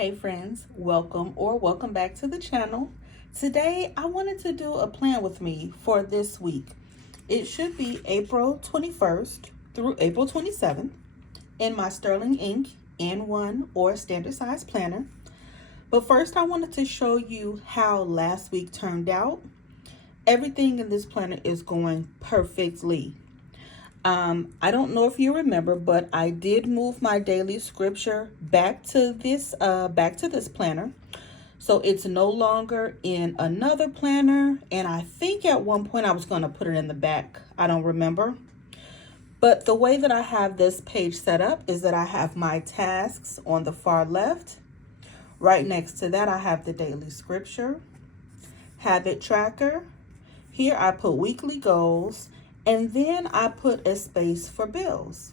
Hey friends, welcome back to the channel. Today I wanted to do a plan with me for this week. It should be April 21st through April 27th in my Sterling Ink N1 or standard size planner. But first I wanted to show you how last week turned out. Everything in this planner is going perfectly. I don't know if you remember, but I did move my daily scripture back to this planner. So it's no longer in another planner. And I think at one point I was going to put it in the back. I don't remember. But the way that I have this page set up is that I have my tasks on the far left. Right next to that, I have the daily scripture, habit tracker. Here I put weekly goals, and then I put a space for bills.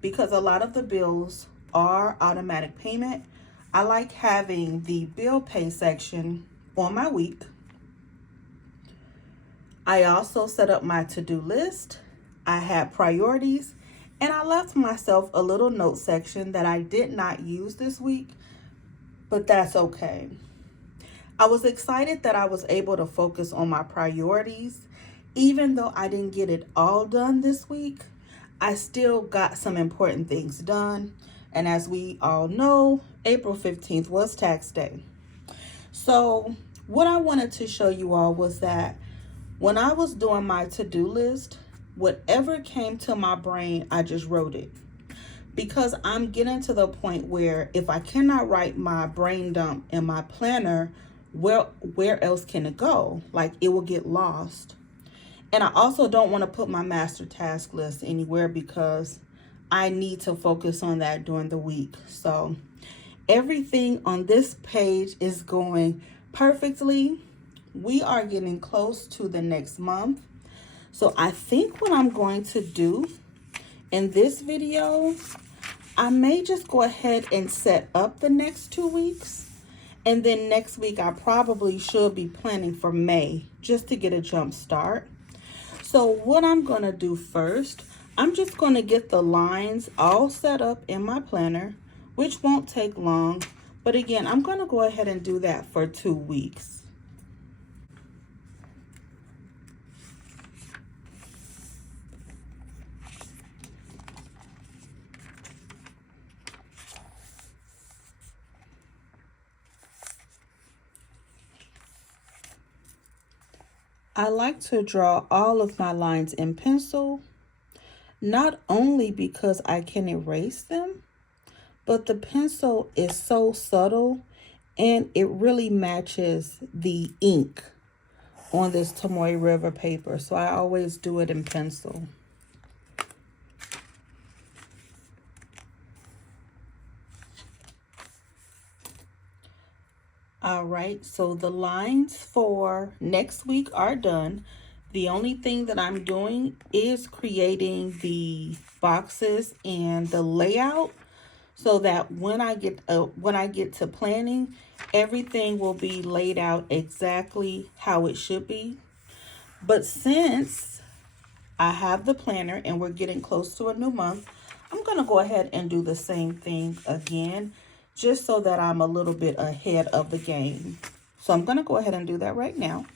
Because a lot of the bills are automatic payment, I like having the bill pay section on my week. I also set up my to-do list. I had priorities, and I left myself a little note section that I did not use this week, but that's okay. I was excited that I was able to focus on my priorities. Even though I didn't get it all done this week, I still got some important things done. And as we all know, April 15th was tax day. So what I wanted to show you all was that when I was doing my to-do list, whatever came to my brain, I just wrote it. Because I'm getting to the point where if I cannot write my brain dump in my planner, where else can it go? Like, it will get lost. And I also don't want to put my master task list anywhere because I need to focus on that during the week. So everything on this page is going perfectly. We are getting close to the next month. So I think what I'm going to do in this video, I may just go ahead and set up the next 2 weeks. And then next week, I probably should be planning for May just to get a jump start. So what I'm going to do first, I'm just going to get the lines all set up in my planner, which won't take long. But again, I'm going to go ahead and do that for 2 weeks. I like to draw all of my lines in pencil, not only because I can erase them, but the pencil is so subtle and it really matches the ink on this Tomoe River paper. So I always do it in pencil. All right, so the lines for next week are done. The only thing that I'm doing is creating the boxes and the layout so that when I get to planning, everything will be laid out exactly how it should be. But since I have the planner and we're getting close to a new month, I'm going to go ahead and do the same thing again, just so that I'm a little bit ahead of the game. So I'm going to go ahead and do that right now.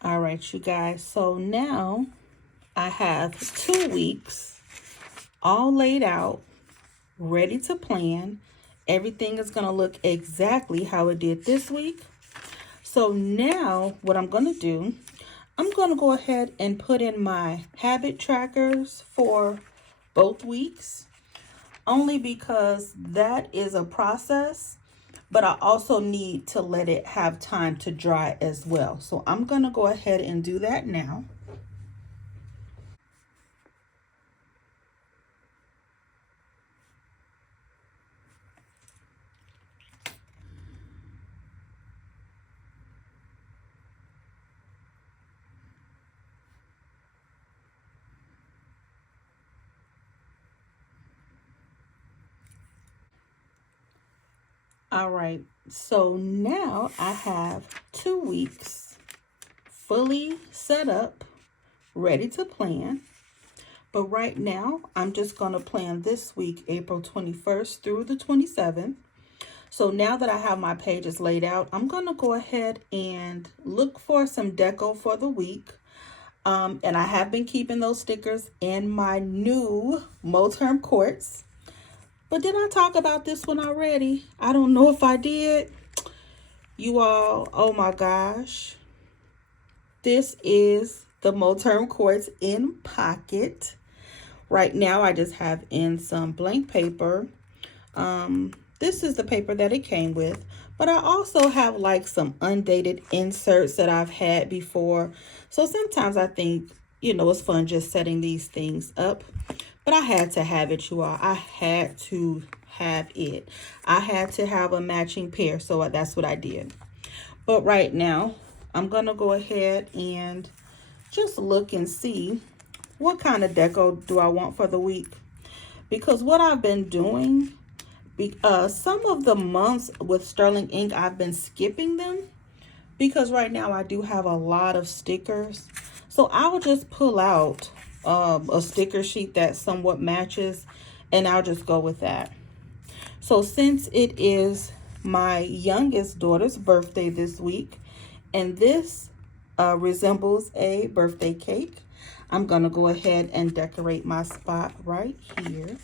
All right, you guys. So now I have 2 weeks all laid out, ready to plan. Everything is going to look exactly how it did this week. So now what I'm going to do, I'm going to go ahead and put in my habit trackers for both weeks, only because that is a process, but I also need to let it have time to dry as well. So I'm going to go ahead and do that now. All right, so now I have 2 weeks fully set up, ready to plan. But right now, I'm just going to plan this week, April 21st through the 27th. So now that I have my pages laid out, I'm going to go ahead and look for some deco for the week. And I have been keeping those stickers in my new Moterm Quartz. But did I talk about this one already? I don't know if I did. You all, oh my gosh. This is the Moterm Quartz in pocket. Right now, I just have in some blank paper. This is the paper that it came with. But I also have like some undated inserts that I've had before. So sometimes I think, it's fun just setting these things up. But I had to have it, you all. I had to have it. I had to have a matching pair. So that's what I did. But right now, I'm going to go ahead and just look and see what kind of deco do I want for the week. Because what I've been doing, some of the months with Sterling ink, I've been skipping them. Because right now I do have a lot of stickers. So I will just pull out a sticker sheet that somewhat matches. And I'll just go with that. So since it is my youngest daughter's birthday this week, and this resembles a birthday cake, I'm going to go ahead and decorate my spot right here.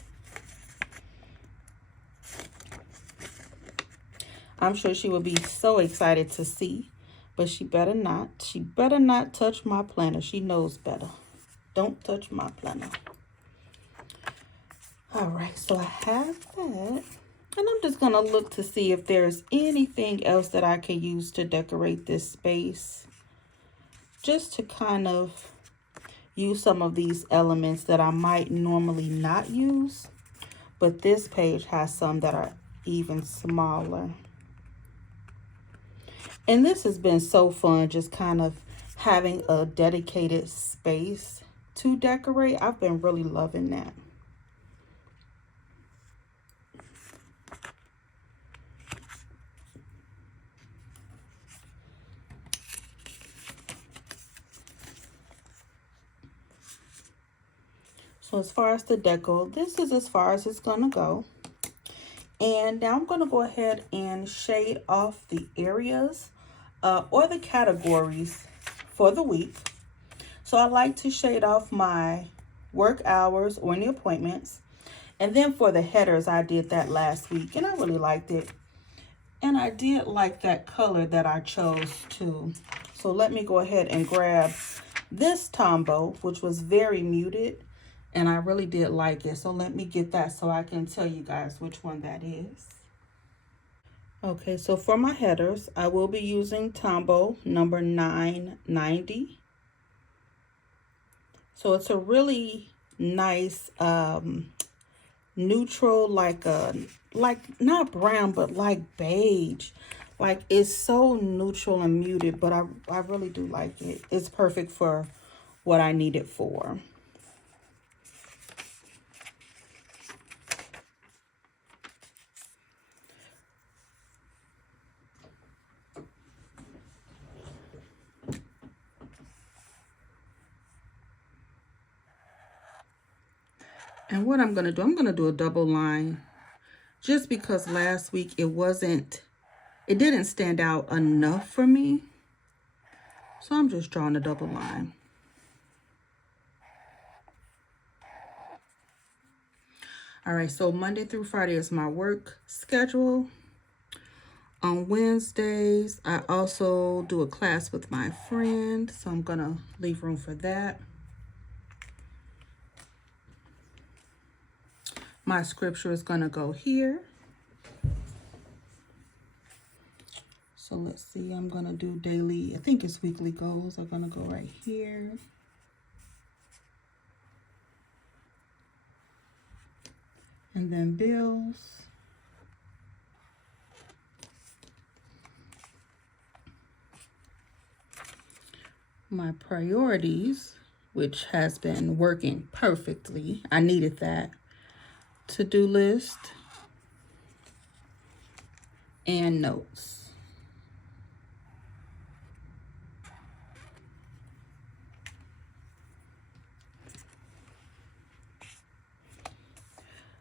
I'm sure she will be so excited to see, but she better not. She better not touch my planner. She knows better. Don't touch my planner. All right, so I have that. And I'm just going to look to see if there's anything else that I can use to decorate this space. Just to kind of use some of these elements that I might normally not use. But this page has some that are even smaller. And this has been so fun, just kind of having a dedicated space to decorate. I've been really loving that. So as far as the deco, this is as far as it's gonna go. And now I'm gonna go ahead and shade off the areas or the categories for the week. So I like to shade off my work hours or any appointments. And then for the headers, I did that last week and I really liked it. And I did like that color that I chose too. So let me go ahead and grab this Tombow, which was very muted. And I really did like it. So let me get that so I can tell you guys which one that is. Okay, so for my headers, I will be using Tombow number 990. So it's a really nice neutral, like not brown, but like beige. Like it's so neutral and muted, but I really do like it. It's perfect for what I need it for. And what I'm going to do, I'm going to do a double line just because last week it didn't stand out enough for me. So I'm just drawing a double line. All right, so Monday through Friday is my work schedule. On Wednesdays, I also do a class with my friend, so I'm going to leave room for that. My scripture is going to go here. So let's see, I'm going to do daily, I think it's weekly goals. I'm going to go right here. And then bills. My priorities, which has been working perfectly. I needed that. To-do list. and notes.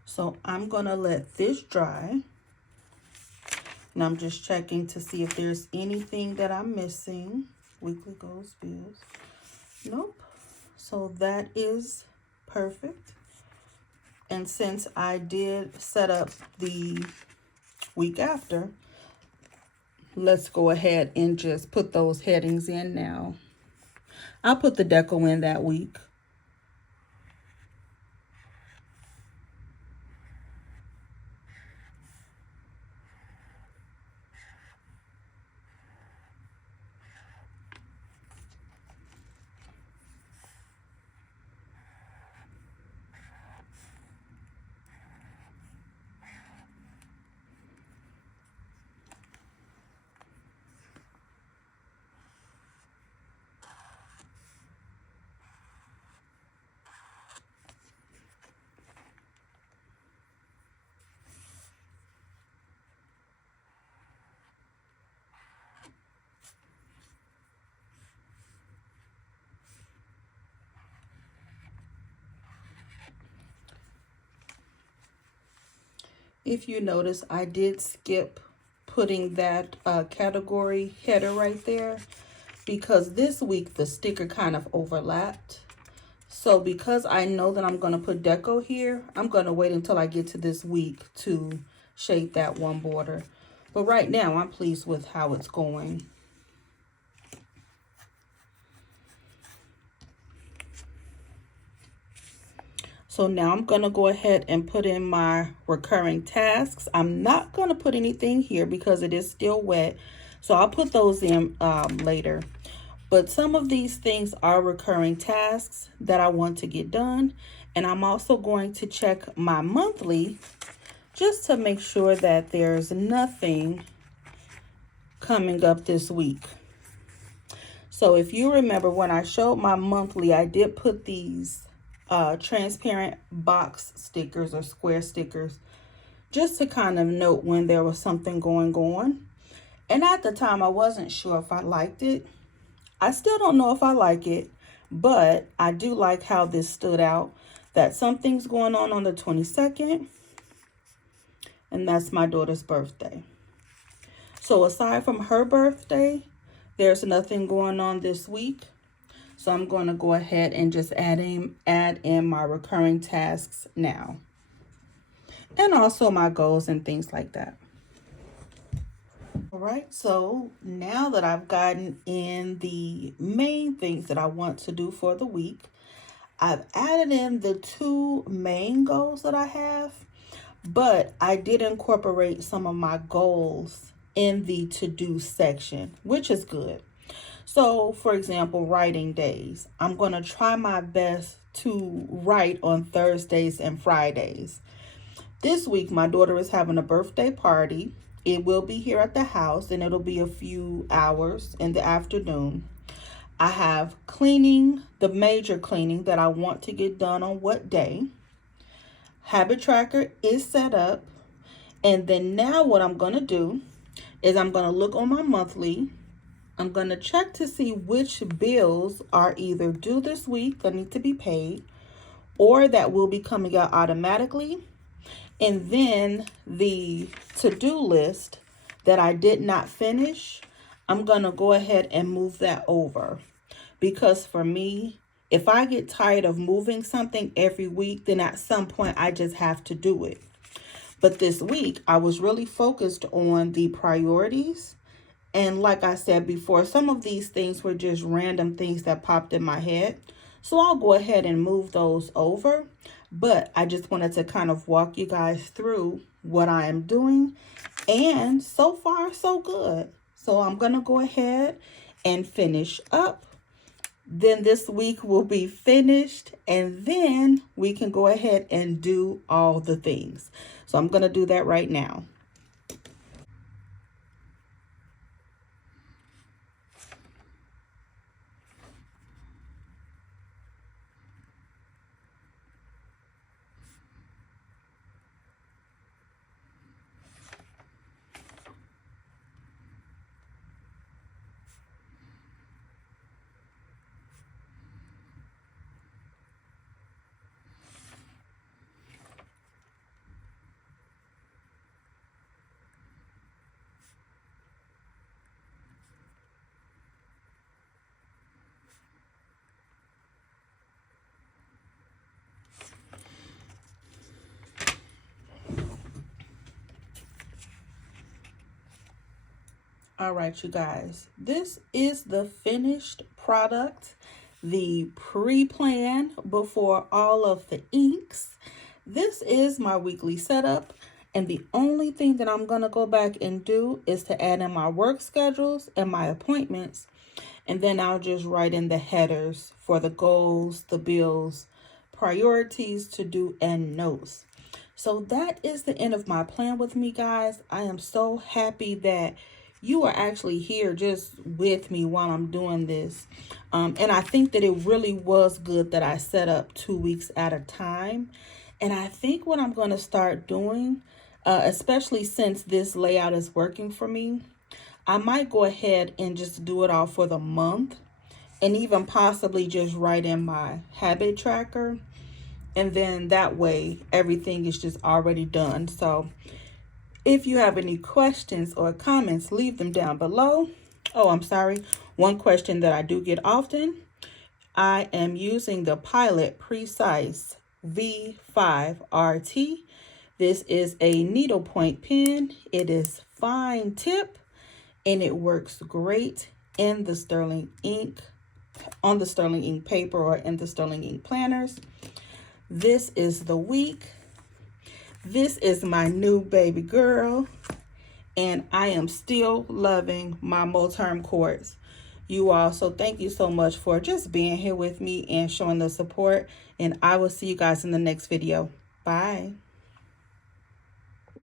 So I'm gonna let this dry. And I'm just checking to see if there's anything that I'm missing. Weekly goals, bills. Nope. So that is perfect. And since I did set up the week after, let's go ahead and just put those headings in now. I'll put the deco in that week. If you notice, I did skip putting that category header right there because this week the sticker kind of overlapped. So because I know that I'm going to put deco here, I'm going to wait until I get to this week to shade that one border. But right now, I'm pleased with how it's going. So now I'm going to go ahead and put in my recurring tasks. I'm not going to put anything here because it is still wet. So I'll put those in later. But some of these things are recurring tasks that I want to get done. And I'm also going to check my monthly just to make sure that there's nothing coming up this week. So if you remember when I showed my monthly, I did put these transparent box stickers or square stickers just to kind of note when there was something going on. And at the time, I wasn't sure if I liked it. I still don't know if I like it, but I do like how this stood out, that something's going on the 22nd, and that's my daughter's birthday. So aside from her birthday, there's nothing going on this week. So I'm going to go ahead and just add in my recurring tasks now. And also my goals and things like that. All right, so now that I've gotten in the main things that I want to do for the week, I've added in the 2 main goals that I have, but I did incorporate some of my goals in the to-do section, which is good. So, for example, writing days. I'm going to try my best to write on Thursdays and Fridays. This week, my daughter is having a birthday party. It will be here at the house, and it'll be a few hours in the afternoon. I have cleaning, the major cleaning that I want to get done on what day. Habit tracker is set up. And then now what I'm going to do is I'm going to look on my monthly. I'm going to check to see which bills are either due this week that need to be paid or that will be coming out automatically. And then the to-do list that I did not finish, I'm going to go ahead and move that over. Because for me, if I get tired of moving something every week, then at some point I just have to do it. But this week, I was really focused on the priorities. And like I said before, some of these things were just random things that popped in my head. So I'll go ahead and move those over. But I just wanted to kind of walk you guys through what I am doing. And so far, so good. So I'm going to go ahead and finish up. Then this week will be finished. And then we can go ahead and do all the things. So I'm going to do that right now. All right, you guys, this is the finished product, the pre-plan before all of the inks. This is my weekly setup, and the only thing that I'm going to go back and do is to add in my work schedules and my appointments, and then I'll just write in the headers for the goals, the bills, priorities to do, and notes. So that is the end of my plan with me, guys. I am so happy that you are actually here just with me while I'm doing this. And I think that it really was good that I set up 2 weeks at a time. And I think what I'm going to start doing, especially since this layout is working for me, I might go ahead and just do it all for the month, and even possibly just write in my habit tracker. And then that way everything is just already done. So if you have any questions or comments, leave them down below. Oh, I'm sorry. One question that I do get often. I am using the Pilot Precise V5 RT. This is a needlepoint pen. It is fine tip and it works great in the Sterling ink, on the Sterling ink paper or in the Sterling ink planners. This is the week. This is my new baby girl, and I am still loving my Moterm Quartz. You all, so thank you so much for just being here with me and showing the support, and I will see you guys in the next video. Bye.